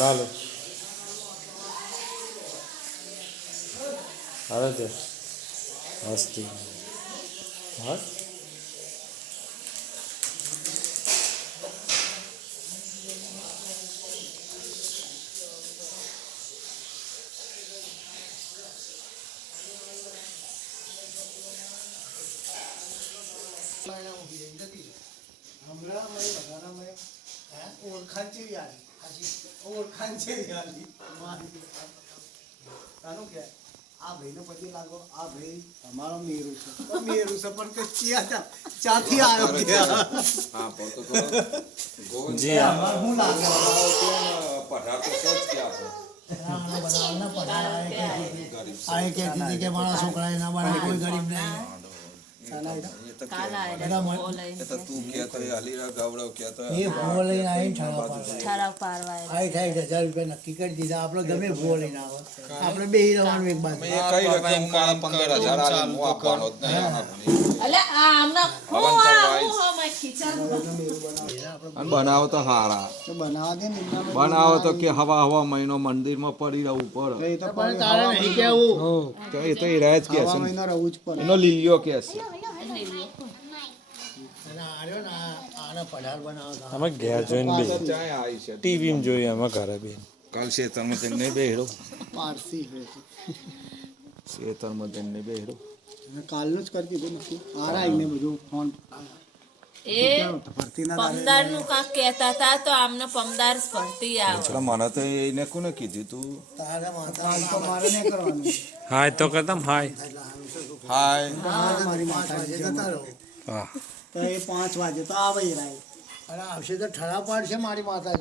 લાલો આવે છે મસ્તી હા ઓળખાણ છે આ ભાઈને પછી લાગો આ ભાઈ અમારો મેરુ છે મેરુ છે પણ કે ચાથી આવ્યો હા પણ તો જી અમાર હું લાગે પઢાર તો સચ ક્યાં આ કે દીદી કે મારા છોકરા ના બને કોઈ ગરીબ નહીં તું કહેતો અલીરા ગાવડો કહેતો એ ભૂવો લઈને આવીને ઠરાવ પારવાય 60,000 રૂપિયા નક્કી કરી દીધા આપણે ગમે ભૂવો લઈને આવો આપણે બેહી રહેવાનું એક બાજુ મેં કઈ રકમ હું મારા 15,000 આલે હું આપવાનો જ નહીં અલે આ આમના હવન કરવાય માં ખીચા અને બનાવો તો હારા તો બનાવા દે ને બનાવો તો કે હવા મહિનો મંદિરમાં પડી રહેવું પડે એ તો પણ તારે નહીં કેવું તો એ તો એ રાજ કે છે મહિનો રહું જ પડે એનો લીલિયો કે છે અને આર્યો ને આને પઢાર બનાવતા અમે ઘેર જોઈને બે ચાય આવી છે ટીવીમાં જોઈએ અમે ઘરે બે કાલ શેતરમાં તેને બેહડો પારસી છે શેતરમાં તેને બેહડો અને કાલનું જ કરી દીધું નથી આરાઈને બધું ફોન એ પમદાર નું કાક કહેતા હતા તો આમને પમદાર જ ભરતી આવે એટલે મને તો એને કોને કીધું તું તારા માતા તો મારે નહીં કરવાનું હાય તો કરતા હાય હાય મારી માતા જતા રહો હા તો એ 5 વાગે તો આવે રાય અને આવશે તો ઠરા પાડશે મારી માતાજી